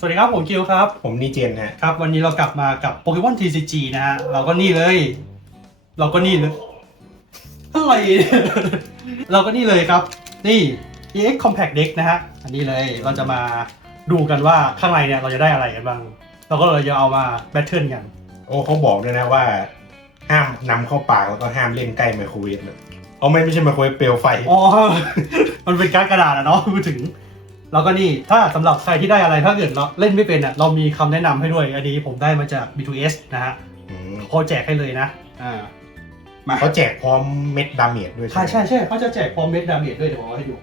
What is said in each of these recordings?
สวัสดีครับผมคิวครับ ผมนีเจนฮะครับ วันนี้เรากลับมากับโปเกมอน TCG นะฮะเราก็นี่เลย เราก็นี่เลยอะไรเนี่ยเราก็นี่เลยครับ นี่ EX Compact Deck นะฮะอันนี้เลยเราจะมาดูกันว่าข้างในเนี่ยเราจะได้อะไรกันบ้าง เราก็เลยจะเอามาแบทเทิลกัน โอ้เขาบอกด้วยนะว่า ห้ามนำเข้าปากแล้วก็ห้ามเล่นใกล้ไมโครเวฟเลยเอาไม่ไม่ใช่ไมโครเวฟเปลวไฟ อ๋อ มันเป็นการดกระดาษอะเนาะพูดถึง แล้วก็นี่ถ้าสำหรับใครที่ได้อะไรถ้าเกิดเราเล่นไม่เป็นอะเรามีคำแนะนำให้ด้วย อันนี้ผมได้มาจาก B2S นะฮะมเขาแจกให้เลยนะอ่ามาเขาแจกพร้อมเม็ดดาเมจด้วยใช่ไหมใช่ใช่เขาจะแจกพร้อมเม็ดดาเมจด้วยเดี๋ยวผมเอาให้ดู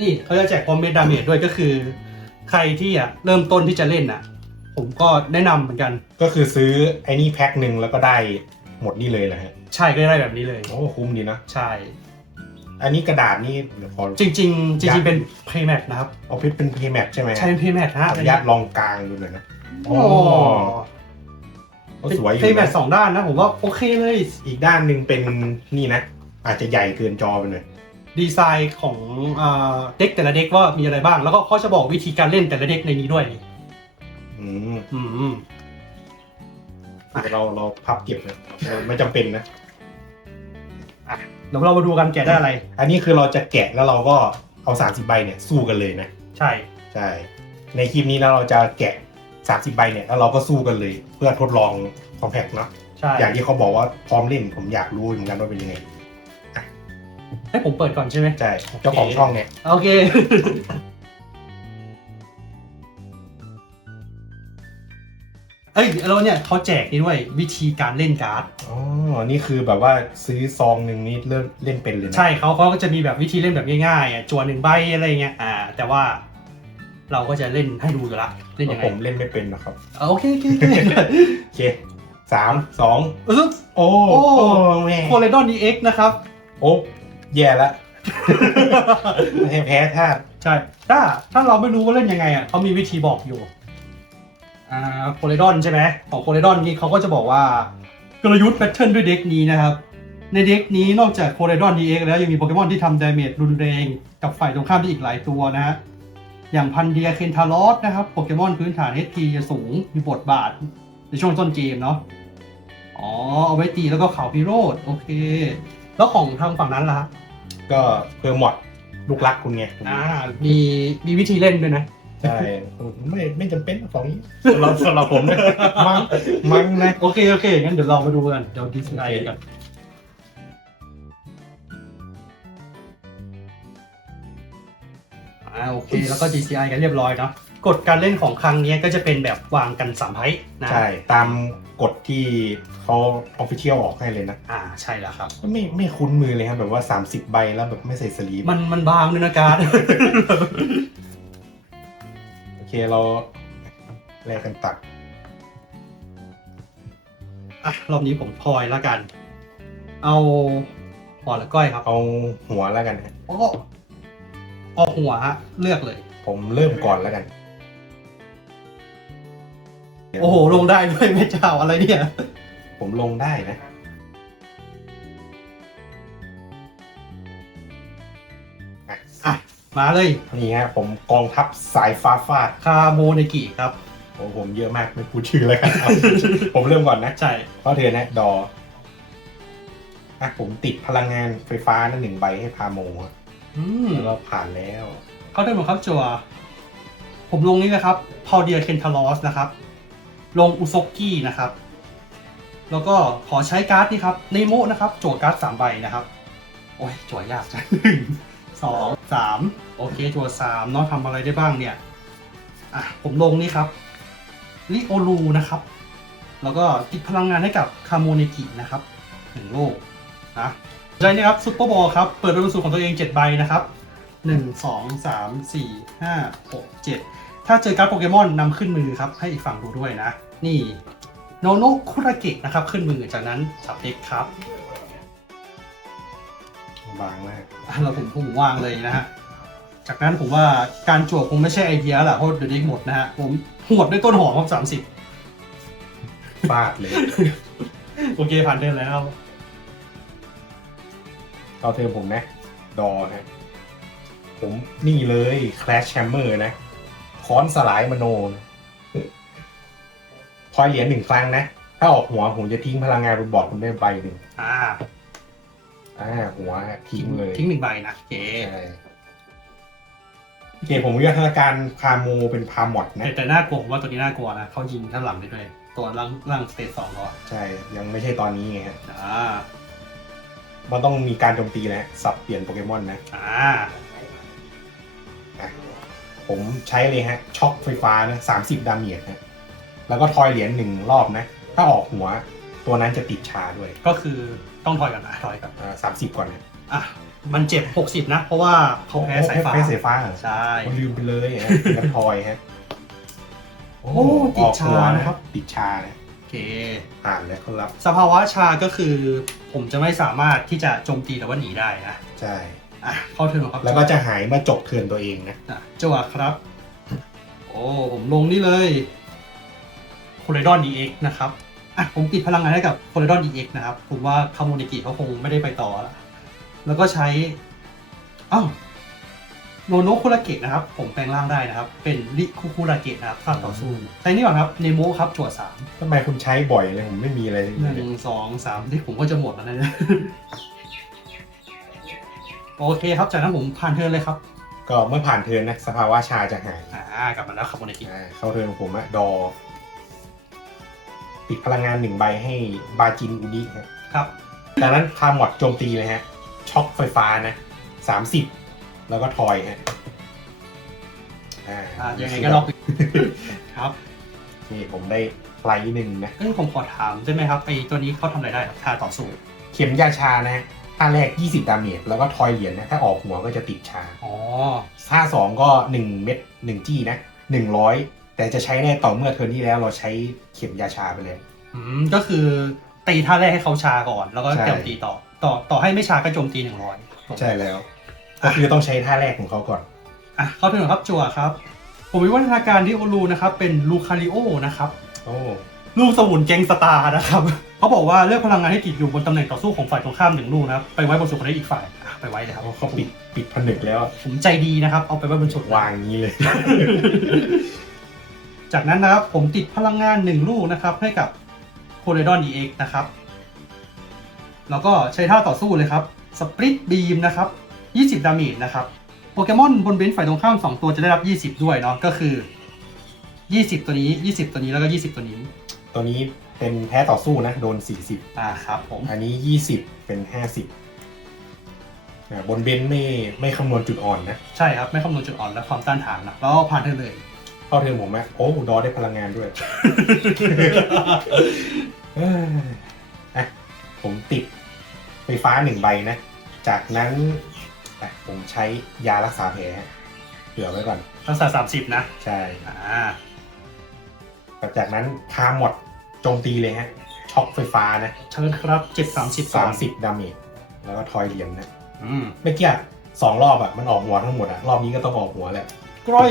นี่เขาจะแจกพร้อมเม็ดดาเมจด้วยก็คือ ใครที่อะเริ่มต้นที่จะเล่นอะ ผมก็แนะนำเหมือนกัน ก็คือซื้อไอ้นี่แพ็คหนึ่งแล้วก็ได้หมดนี่เลยแหละฮะใช่ก็ได้แบบนี้เลยโอ้คุ้มดีนะใช่ อันนี้กระดาษนี่เดี๋ยวขอจริงๆจริงๆเป็น Playmat นะครับเอาเพชรเป็นเพย์แมทใช่ไหมใช่เป็น Playmat นะขออนุญาตลองกลางดูหน่อยนะโอ้ก็สวยอยู่เพย์แมทนะสองด้านนะผมว่าโอเคเลย อีกด้านหนึ่งเป็นนี่นะ อาจจะใหญ่เกินจอไปหน่อย ดีไซน์ของเด็กแต่ละเด็กว่ามีอะไรบ้าง แล้วก็เขาจะบอกวิธีการเล่นแต่ละเด็กในนี้ด้วย อืมอืมเราเราพับเก็บนะเราไม่จำเป็นนะ อะ เดี๋ยวเรามาดูกันแกะได้อะไร อันนี้คือเราจะแกะแล้วเราก็เอา 30 ใบเนี่ยสู้กันเลยนะ ใช่ ใช่ ในคลิปนี้แล้วเราจะแกะ 30 ใบเนี่ยแล้วเราก็สู้กันเลย เพื่อทดลองคอมแพคเนาะใช่อย่างที่เขาบอกว่าพร้อมเล่นผมอยากรู้เหมือนกันว่าเป็นยังไงให้ผมเปิดก่อนใช่ไหมใช่เจ้าของช่องเนี่ย โอเค เอ้ยแล้วเนี่ยเขาแจกนี่ด้วยวิธีการเล่นการ์ด อ๋อ นี่คือแบบว่าซื้อซองหนึ่งนี่เริ่มเล่นเป็นเลยนะใช่เขาเขาก็จะมีแบบวิธีเล่นแบบง่ายๆอะจวนหนึ่งใบอะไรเงี้ยอ่า แต่ว่าเราก็จะเล่นให้ดูอยู่ละเล่นยังไงผมเล่นไม่เป็นหรอกครับอะโอเคโอเคโอเคโอเคสามสองเออโอ้โอ้แม่โคเรดอนดีเอ็กนะครับ โอ้แย่ละแพ้แพ้ท่าตุใช่ถ้าถ้าเราไม่รู้ว่าเล่นยังไงอะเขามีวิธีบอกอยู่ อ่าโคเรดอนใช่ไหมของโคเรดอนนี่เขาก็จะบอกว่ากลยุทธ์แพทเทิร์นด้วยเด็กนี้นะครับ ในเด็กนี้นอกจากโคเรดอนดีเอ็กแล้วยังมีโปเกมอนที่ทำดาเมจรุนแรงกับฝ่ายตรงข้ามได้อีกหลายตัวนะฮะอย่างพันเดียเคนทารอสนะครับโปเกมอนพื้นฐาน HP จะสูงมีบทบาทในช่วงต้นเกมเนาะอ๋อเอาไว้ตีแล้วก็เข่าพิโรธโอเค แล้วของทางฝั่งนั้นล่ะฮะก็เพิ่มหมดลูกรักคุณไงอ่ามีมีวิธีเล่นด้วยนะ ใช่ไม่ไม่จำเป็นของนี้สำหรับสำหรับผมนะมั้งมั้งนะโอเค โอเค งั้นเดี๋ยวเรามาดูกัน เดี๋ยวดีไซน์กันอ่าโอเค แล้วก็ DCI กันเรียบร้อยเนาะกฎการเล่นของครั้งนี้ก็จะเป็นแบบวางกันสามไพ่นะใช่ ตามกฎที่เขาออฟฟิเชียลออกให้เลยนะ อ่าใช่แล้วครับ ไม่ไม่คุ้นมือเลยครับแบบว่า 30 ใบแล้วแบบไม่ใส่สลีปมันมันบางด้วยนะการ์ดโอ เคเราแลกกันตัดอะรอบนี้ผมพลอยแล้วกัน เอาหัวและก้อยครับเอาหัวแล้วกันฮะโอ้เอาหัวฮะเลือกเลย ผมเริ่มก่อนแล้วกัน โอ้โหลงได้ด้วยแม่เจ้าอะไรเนี่ยผมลงได้นะ อะอะ มาเลย นี่ฮะผมกองทัพสายฟ้าฟาดคาโมเนกิครับ โอ้ผมเยอะมากไม่พูดชื่อเลยครับเอาผมเริ่มก่อนนะใช่เพราะเธอนะดออะผมติดพลังงานไฟฟ้านั่นหนึ่งใบให้พาโมอะอืมแล้วก็ผ่านแล้ว เขาได้หมดครับจัวผมลงนี้นะครับพาวเดียเคนทารอสนะครับ ลงอุซกกี้นะครับ แล้วก็ขอใช้การ์ดนี่ครับเนโมนะครับ โจทย์การ์ดสามใบนะครับ โอ้ยจั่วยากจังหนึ่งสองสาม โอเคจั่วสามเนาะทำอะไรได้บ้างเนี่ย อะ ผมลงนี่ครับลิโอลูนะครับ แล้วก็ติดพลังงานให้กับคาโมเนกินะครับหนึ่งโลกนะใช้นี่ครับซุปเปอร์บอลครับ เปิดบรรจุของตัวเอง 7 ใบนะครับ 1 2 3 4 5 6 7 ถ้าเจอการ์ดโปเกมอนนำขึ้นมือครับ ให้อีกฝั่งดูด้วยนะ นี่โนโนคุราเกะนะครับ ขึ้นมือจากนั้นสับเด็กครับ บางมากอะเราผมผมวางเลยนะฮะ จากนั้นผมว่าการจวบคงไม่ใช่ไอเดียแหละเพราะเดี๋ยวนี้หมดนะฮะผมหวดด้วยต้นหอมครับสามสิบฟาดเลยโอเคผ่านเดินแล้ว เอาเธอผมนะ ดอนะผมนี่เลย Clash Hammer นะ ค้อนสลายมโนนะทอยเหรียญหนึ่งครั้งนะ ถ้าออกหัวผมจะทิ้งพลังงานบนบอร์ดคุณได้ใบหนึ่งอ่าอ่าหัวทิ้งเลยทิ้งหนึ่งใบนะโอเค ใช่ โอเคผมวิวัฒนาการพาโมเป็นพามอดนะแต่แต่น่ากลัวผมว่าตัวนี้น่ากลัวนะเขายิงข้างหลังได้ด้วยตัวล่างล่างสเตจสองเขาอะใช่ยังไม่ใช่ตอนนี้ไงฮะอ่ามันต้องมีการโจมตีแล้วสับเปลี่ยนโปเกมอนนะ อ่าอะผมใช้เลยฮะช็อคไฟฟ้านะสามสิบดาเมจฮะแล้วก็ทอยเหรียญหนึ่งรอบนะ ถ้าออกหัวตัวนั้นจะติดชาด้วยก็คือต้องถอยก่อนนะถอยก่อนสามสิบก่อนนะอะ มันเจ็บหกสิบนะ เพราะว่าเขาแพ้สายฟ้า แพ้สายฟ้าเหรอใช่ผมลืมไปเลยฮะแล้วทอยฮะโอ้ติดชาออกหัวนะครับ ติดชานะโอเคอ่านแล้วครับ สภาวะชาก็คือ ผมจะไม่สามารถที่จะโจมตีแต่ว่าหนีได้นะ ใช่ อะเข้าเทิร์นของครับแล้วก็จะหายเมื่อจบเทิร์นตัวเองนะอะจังหวะครับ โอ้ผมลงนี่เลยโคเรดอน DX นะครับอะผมปิดพลังงานให้กับโคเรดอน DX นะครับ ผมว่าคาโมเนกิเขาคงไม่ได้ไปต่อแล้ว แล้วก็ใช้อ้าวโนโนคุระเกะนะครับ ผมแปลงร่างได้นะครับ เป็นริคุคุระเกะนะครับข้ามต่อสู้ใช้นี่ก่อนครับเนโมครับจั่วสามทำไมคุณใช้บ่อยเลยผมไม่มีอะไรเลยหนึ่งสองสามที่ผมก็จะหมดแล้วนะ โอเคครับจากนั้นผมผ่านเทิร์นเลยครับก็เมื่อผ่านเทิร์นนะสภาวะชาจะหายอ่ากลับมาแล้วคาโมเนกิอ่าเข้าเทิร์นของผมอะดอปิดพลังงานหนึ่งใบให้บาจินอุดิครับ ครับ จากนั้นพาหมดโจมตีเลยฮะ ช็อคไฟฟ้านะสามสิบแล้วก็ทอยฮะอ่าอ่ายังไงก็ล็อกครับนี่ผมได้ไลท์หนึ่งนะ เอ้ยผมขอถามได้ไหมครับไอตัวนี้เขาทำอะไรได้ครับท่าต่อสู้เข็มยาชานะฮะท่าแรก 20 ดาเมจแล้วก็ทอยเหรียญนะ ถ้าออกหัวก็จะติดชา อ๋อท่าสองก็ 1 เม็ด1 จี้นะ 100 แต่จะใช้ได้ต่อเมื่อเทิร์นที่แล้วเราใช้เข็มยาชาไปเลย อืมก็คือตีท่าแรกให้เขาชาก่อน แล้วก็ใช่โจมตีต่อ ต่อต่อให้ไม่ชาก็โจมตีหนึ่งร้อยใช่แล้วก็คือต้องใช้ท่าแรกของเขาก่อน อะเข้าถึงครับจั่วครับ ผมมีวัฒนาการที่โอลูนะครับ เป็นลูคาริโอนะครับ โอ้ลูกสมุนแกงสตาร์นะครับเขาบอกว่าเลือกพลังงานให้ติดอยู่บนตำแหน่งต่อสู้ของฝ่ายตรงข้ามหนึ่งลูกนะครับไปไว้บนสุดของได้อีกฝ่ายอะไปไว้เลยครับเขาปิดปิดผนึกแล้วผมใจดีนะครับ เอาไปไว้บนสุดวางอย่างนี้เลย จากนั้นนะครับผมติดพลังงานหนึ่งลูกนะครับ ให้กับโคเรดอน DX นะครับ แล้วก็ใช้ท่าต่อสู้เลยครับสปริตบีมนะครับ 20 ดาเมจนะครับ โปเกมอนบนเบนช์ฝ่ายตรงข้าม 2 ตัวจะได้รับ 20 ด้วยเนาะก็คือ 20 ตัวนี้ 20 ตัวนี้แล้วก็ 20 ตัวนี้ ตัวนี้เป็นแพ้ต่อสู้นะ โดนอ่าครับผม40อันนี้ 20 เป็น 50อ่าบนเบนซ์ไม่ไม่คำนวณจุดอ่อนนะ ใช่ครับ ไม่คำนวณจุดอ่อนและความต้านทานนะแล้วก็ผ่านเธอเลยเข้าเทิร์นผมไหมโอ้ดอได้พลังงานด้วยเอ้ยอะผมติด ไฟฟ้าหนึ่งใบนะ จากนั้นอะผมใช้ยารักษาแผลเผื่อไว้ก่อนรักษา30นะ ใช่อ่าจากนั้นพาหมดโจมตีเลยฮะ ช็อคไฟฟ้านะเชิญครับ7 30สามสิบดาเมจแล้วก็ทอยเหรียญนะอืมเมื่อกี้อะสองรอบอะมันออกหัวทั้งหมดอะรอบนี้ก็ต้องออกหัวแหละกล้อย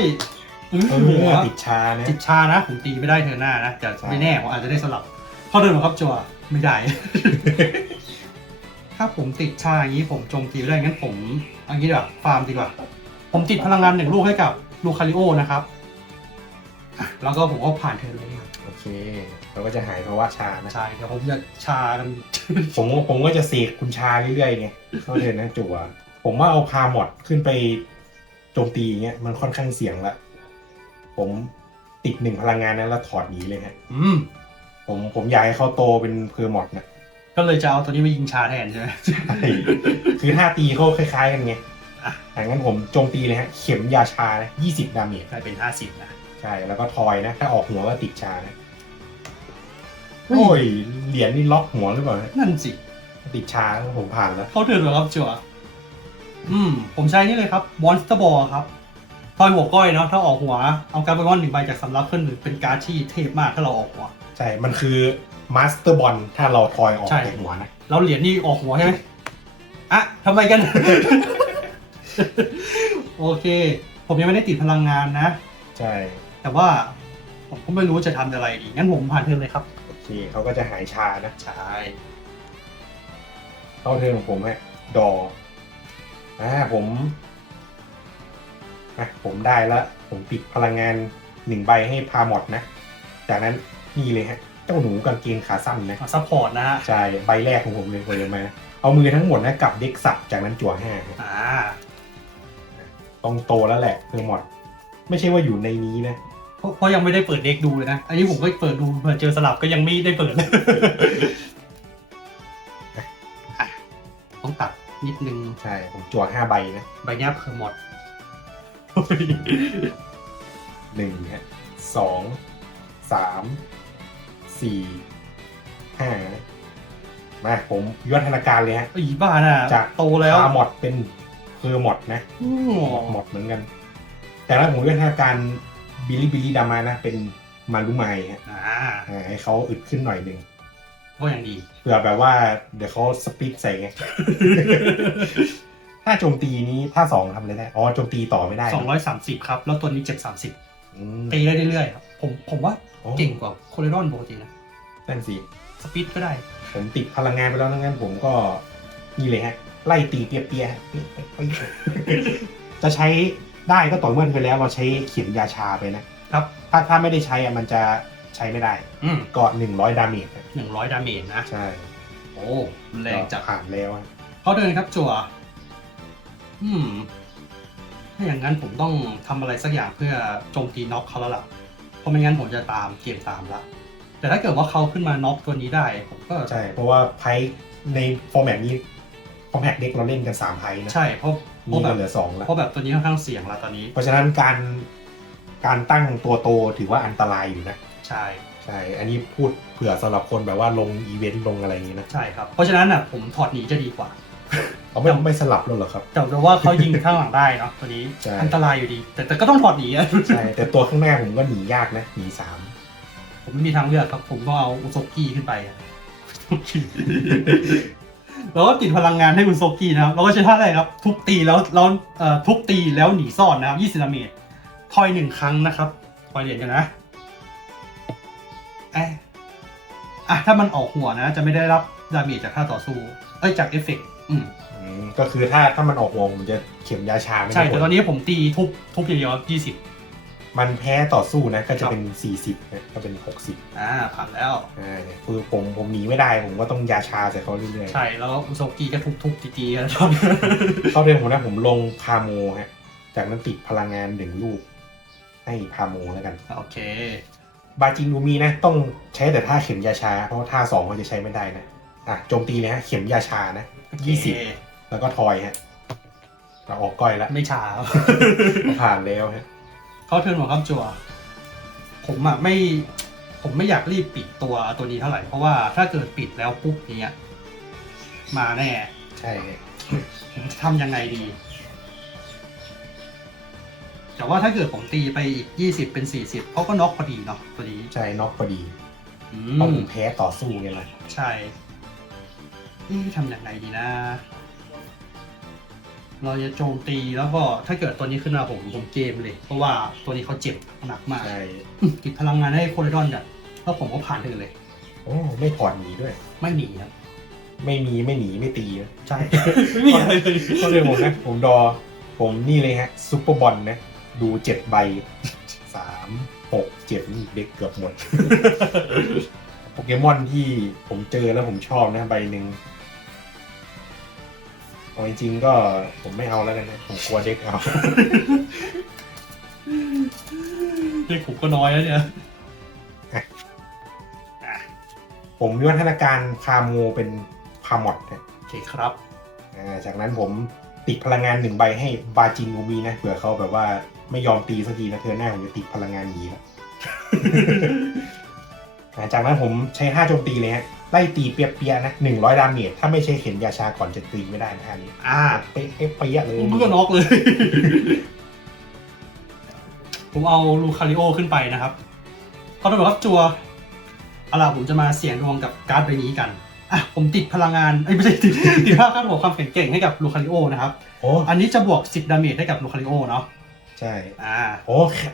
อื้อเอหัวอติดชานะติดชานะ ผมตีไม่ได้เธอหน้านะแต่ใช่ไม่แน่ผมอาจจะได้สลับเข้าเดินมาครับจัวไม่ได้ ถ้าผมติดชาอย่างนี้ผมโจมตีไม่ได้งั้นผมเอันนี้ดีกว่าฟาร์มดีกว่า ผมติดพลังงานหนึ่งลูกให้กับลูคาริโอนะครับอะแล้วก็ผมก็ผ่านเธอเลยครับโอเค เราก็จะหายภาวะชานะ ใช่เดี๋ยวผมจะชากัน ผมผมก็จะเสกคุณชาเรื่อยๆไงเข้าเทิร์นนะจั่วผมว่าเอาพาหมดขึ้นไปโจมตีอย่างเงี้ยมันค่อนข้างเสี่ยงละ ผมติดหนึ่งพลังงานนั้นแล้วถอดหนีเลยฮะ อืม ผมผมอยากให้เขาโตเป็นเพอร์มอดนะ ก็เลยจะเอาตัวนี้มายิงชาแทนใช่ไหมใช่คือท่าตีเขาคล้ายๆกันไงอะอะงั้นผมโจมตีเลยฮะ เข็มยาชานะยี่สิบดาเมจกลายเป็นห้าสิบนะใช่ แล้วก็ทอยนะ ถ้าออกหัวก็ติดชานะเฮ้ยโอ้ย เหรียญนี่ล็อกหัวหรือเปล่าฮะนั่นสิ ติดชาแล้วผมผ่านแล้ว เขาเดินเหรอครับจัวอืม ผมใช้นี่เลยครับมอนสเตอร์บอลครับทอยหัวก้อยเนาะถ้าออกหัว เอาการ์ดโปเกมอนหนึ่งใบจากสำรับขึ้นหรือเป็นการ์ดที่เทพมากถ้าเราออกหัว ใช่ มันคือ มาสเตอร์บอลถ้าเราทอยออกใช่ จากหัวนะแล้วเหรียญนี่ออกหัวใช่ไหมอะทำไมกัน โอเค ผมยังไม่ได้ติดพลังงานนะ ใช่แต่ว่าผมก็ไม่รู้จะทำอะไรดีงั้นผมผ่านเทิร์นเลยครับ โอเคเขาก็จะหายชานะใช่ เข้าเทิร์นของผมฮะดออ่าผมอะผมได้แล้ว ผมปิดพลังงานหนึ่งใบให้พาหมดนะ จากนั้นนี่เลยฮะ เจ้าหนูกางเกงขาสั้นนะซัพพอร์ตนะฮะ ใช่ใบแรกของผมเลยเลยมาเอามือทั้งหมดนะกลับเด็กสับจากนั้นจั่วห้าฮะอ่าต้องโตแล้วแหละเพอร์มอดไม่ใช่ว่าอยู่ในนี้นะเพราะเพราะยังไม่ได้เปิดเด็กดูเลยนะ อันนี้ผมก็เปิดดูเผื่อเจอสลับก็ยังไม่ได้เปิดเลยอะต้องตัดนิดนึง ใช่ ผมจั่วห้าใบนะ ใบเนี้ยคือหมดหนึ่งฮะสองสาม สี่ห้ามาผมวิวัฒนาการเลยฮะ อีบ้าน่ะจากโตแล้วพาหมดเป็นเพอร์มอดนะอืมหมดเหมือนกัน แต่ละผมวิวัฒนาการบิลิบิลิดามานะ เป็นมารุไมฮะอ่าอ่าให้เขาอึดขึ้นหน่อยหนึ่งก็ยังดีเผื่อแบบว่าเดี๋ยวเขาสปีดใส่ไงถ้าโจมตีนี้ถ้าสองทำอะไรได้อ๋อโจมตีต่อไม่ได้สองร้อยสามสิบครับ แล้วตัวนี้เจ็บสามสิบอืมตีได้เรื่อยๆครับผมผมว่าโอ้ เก่งกว่าโคเรดอนปกตินะนั่นสิ สปีดก็ได้ ผมติดพลังงานไปแล้วงั้นผมก็นี่เลยฮะ ไล่ตีเปียเปียๆเปียๆเปียๆจะใช้ได้ก็ต่อเมื่อไปแล้วเราใช้เขียนยาชาไปนะครับ ถ้าถ้าไม่ได้ใช้อะมันจะใช้ไม่ได้อืมก็หนึ่งร้อยดาเมจนะหนึ่งร้อยดาเมจนะ ใช่โอ้แรงจัดก็ผ่านแล้วอะเขาเดินครับจั่วอืม ถ้าอย่างนั้นผมต้องทำอะไรสักอย่างเพื่อโจมตีน็อกเขาแล้วล่ะเพ ราะไม่งั้นผมจะตามเกมตามละแต่ถ้าเกิดว่าเขาขึ้นมาน็อกตัวนี้ได้ผมก็ใช่ เพราะว่าไพ่ในฟอร์แมตนี้ฟอร์แมตเด็กเราเล่นกันสามไพ่นะใช่เพราะเพนี่ราะแบก็บเหลือสองแล้วเพราะแบบตัวนี้ค่อนข้างเสี่ยงละตอนนี้ เพราะฉะนั้นการการตั้งตัวโตถือว่าอันตรายอยู่นะ ใช่ใช่ อันนี้พูดเผื่อสำหรับคนแบบว่าลงอีเวนต์ลงอะไรอย่างนี้นะ ใช่ครับ เพราะฉะนั้นอะผมถอดหนีจะดีกว่า เขาไม่ไม่สลับแล้วเหรอครับ แต่แต่ว่าเขายิงข้างหลังได้เนาะตัวนี้ใช่ อันตรายอยู่ดี แต่แต่ก็ต้องถอดหนีอะใช่แต่ตัวข้างหน้าผมก็หนียากนะหนีสามผมไม่มีทางเลือกครับ ผมก็เอาอุซบกี้ขึ้นไปอะแล้วก็ติดพลังงานให้อุซบกี้นะครับแล้วก็ใช้ท่าอะไรครับ ทุบตีแล้วแล้วเอ่อทุบตีแล้วหนีซ่อนนะครับยี่สิบดาเมจทอยหนึ่งครั้งนะครับทอยเหรียญกันนะเอะอะถ้ามันออกหัวนะ จะไม่ได้รับดาเมจจากท่าต่อสู้เอ้ยจากเอฟเฟกต์ อืม อืมก็คือถ้าถ้ามันออกวงผมจะเข็มยาชาไม่ได้ใช่ผแต่ลตอนนี้ผมตีทุบทุบอย่างเดียวยี่สิบมันแพ้ต่อสู้นะก็คจะรับเป็นสี่สิบนะก็เป็นหกสิบอ่าผ่านแล้ว อ่าคือผมผมหนีไม่ได้ผมก็ต้องยาชาใส่เขาเรื่อยๆ ใช่ แล้วก็อุซบกี้ก็ทุบทุบตีตีกันตอนเข้าเดือนผมนะผมลงพาโมฮะ จากนั้นติดพลังงานหนึ่งลูก ให้พาโมแล้วกัน โอเค บาจิงดูมีนะ ต้องใช้แต่ท่าเข็มยาชา เพราะว่าท่าสองเขาจะใช้ไม่ได้นะ อะโจมตีเลยฮะ เข็มยาชานะ ยี่สิบแล้วก็ทอยฮะเราออกก้อยแล้วไม่ช้าครับ ผ่านแล้วฮะเขาเทิร์นของครับจัว ผมอะไม่ ผมไม่อยากรีบปิดตัวตัวนี้เท่าไหร่ เพราะว่าถ้าเกิดปิดแล้วปุ๊บอย่างเงี้ย มาแน่ ใช่ฮะผมจะทำยังไงดี แต่ว่าถ้าเกิดผมตีไปอีกยี่สิบเป็นสี่สิบเขาก็น็อกพอดีเนาะตัวนี้ ใช่น็อกพอดีอืเพราะมผมแพ้ต่อสู้ไงล่ะใช่ นี่ทำยังไงดีนะ เราจะโจมตีแล้วก็ถ้าเกิดตัวนี้ขึ้นมาผมผมเกมเลย เพราะว่าตัวนี้เขาเจ็บหนักมากใช่อืมติดพลังงานให้โคเรดอนจ้ะแล้วผมก็ผ่านเธอเลย โอ้ไม่ถอดหนีด้วย ไม่หนีครับ ไม่มีไม่หนีไม่ตีนะใช่ ไม่มีอะไรเลยก็เลยผมนะ ผมดอ ผมนี่เลยฮะซุปเปอร์บอลนะ ดูเจ็ดใบสามหกเจ็ดนี่เด็กเกือบหมดโปเกมอนที่ผมเจอแล้วผมชอบนะใบหนึ่ง เอาจริงๆก็ผมไม่เอาแล้วกันนะผมกลัวเด็กเอา เด็กผมก็น้อยแล้วเนี่ยผมวิวัฒนาการพาโมเป็นพามอดนะโอเคครับอ่าจากนั้นผมติดพลังงานหนึ่งใบให้บาจินอูมีนะเผื่อเขาแบบว่าไม่ยอมตีสักทีนะเธอหน้าผมจะติดพลังงานหนีครับอ่าจากนั้นผมใช้ท่าโจมตีเลยฮะ ไล่ตีเปียกๆนะหนึ่งร้อยดาเมจถ้าไม่ใช่เข็นยาชาก่อนจะตีไม่ได้นะอันนี้อ่าเป๊ะเป๊ะเปียะเลยผมก็น็อกเลย ผมเอาลูคาริโอขึ้นไปนะครับเขาต้องบอกว่าจัวเอาล่ะผมจะมาเสี่ยงดวงกับการ์ดใบนี้กันอะผมติดพลังงานเอ้ยไม่ใช่ติดติดภาพคาดหัวความแข็งเก่งให้กับลูคาริโอนะครับโอ้อันนี้จะบวก 10 ดาเมจให้กับลูคาริโอเนาะใช่อ่าโอ้แค่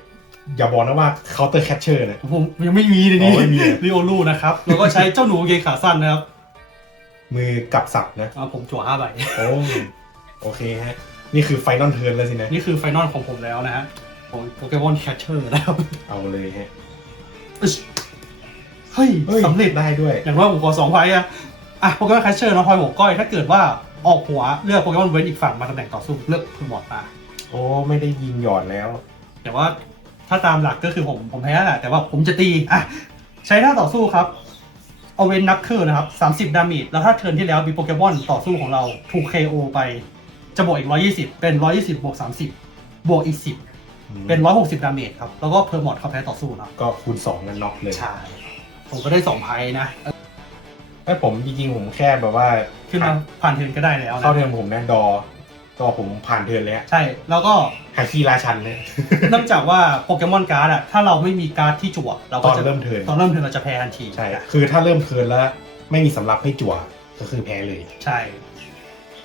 อย่าบอกนะว่าเคาน์เตอร์แคชเชอร์นะผมยังไม่มีเลยนี่อ๋อไม่มีเหรอริโอลูนะครับ แล้วก็ใช้เจ้าหนูเกงขาสั้นนะครับมือกับสับนะ อ่าผมจั่วห้าใบ โอ้โอเคฮะ นี่คือไฟนอลเทิร์นแล้วสินะ นี่คือไฟนอลของผมแล้วนะฮะของโปเกมอนแคชเชอร์นะครับเอาเลยฮะอึ๊ชเฮ้ยเฮ้ยสำเร็จ ได้ด้วย อย่างน้อยผมขอสองไพ่อะอะโปเกมอนคัชเชอร์น้องพลอยหัวก้อย ถ้าเกิดว่าออกหัวเลือกโปเกมอนเว้นอีกฝั่งมาตำแหน่งต่อสู้เลือกคือหมดมา โอ้ ไม่ได้ยิงหยอดแล้ว แต่ว่า ถ้าตามหลักก็คือผมผมแพ้แหละแต่ว่าผมจะตีอะใช้ท่าต่อสู้ครับเอาเวนนักคือนะครับ 30 ดาเมจแล้วถ้าเทิร์นที่แล้วมีโปเกมอนต่อสู้ของเราถูก KO ไป จะบวกอีก 120 เป็น 120 บวก 30 บวกอีก 10 เป็น 160 ดาเมจครับ แล้วก็เพอร์มอดเขาแพ้ต่อสู้นะก็คูณสองกันน็อกเลย ใช่ ผมก็ได้2ไพ่นะไอ้ผมจริงๆผมแค่แบบว่าขึ้นมาผ่านเทิร์นก็ได้แล้วเข้านะเทิร์นผมนะดอ ก็ผมผ่านเทิร์นเลยฮะใช่ แล้วก็หาคีราชันเนี่ยเนื่องจากว่าโปเกมอนการ์ดอะถ้าเราไม่มีการ์ดที่จั่วเราตก็อนจะเริ่มเทิร์น ตอนเริ่มเทิร์นเราจะแพ้ทันทีใช่ คือถ้าเริ่มเทิร์นแล้ว ไม่มีสำรับให้จั่วก็คือแพ้เลย ใช่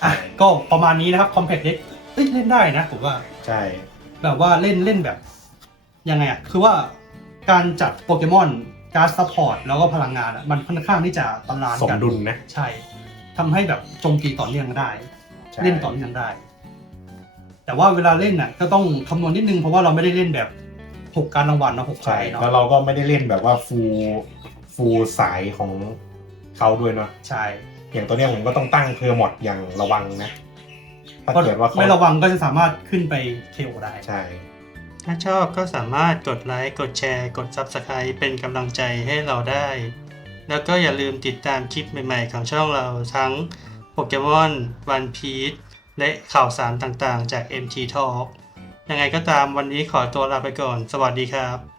อะก็ประมาณนี้นะครับคอมเพล็กเด็กเล่นได้นะผมว่า ใช่ แบบว่าเล่นเล่นแบบยังไงอะคือว่าการจัดโปเกมอนการ์ดซัพพอร์ตแล้วก็พลังงานอะมันค่อนข้างที่จะบาลานซ์สมกันดุลนะใช่ทำให้แบบโจมตีต่อเนื่องได้ ใช่เล่นต่อเนื่องได้ แต่ว่าเวลาเล่นน่ะก็ต้องคำนวณนิดนึงเพราะว่าเราไม่ได้เล่นแบบหกการรางวัลนะหกใช่ใช่เนาะแล้วเราก็ไม่ได้เล่นแบบว่าฟูฟูสายของเขาด้วยเนาะใช่อย่างตัวเนี้ยผมก็ต้องตั้งเพอร์มอดอย่างระวังนะถ้าเพราะเกิดว่าเขาไม่ระวังก็จะสามารถขึ้นไปเคโอได้ ใช่ ถ้าชอบก็สามารถกดไลค์ กดแชร์ กด Subscribe เป็นกำลังใจให้เราได้ แล้วก็อย่าลืมติดตามคลิปใหม่ๆ ของช่องเราทั้งโปเกมอน One Piece และข่าวสารต่างๆ จาก MT Talk ยังไงก็ตามวันนี้ขอตัวลาไปก่อน สวัสดีครับ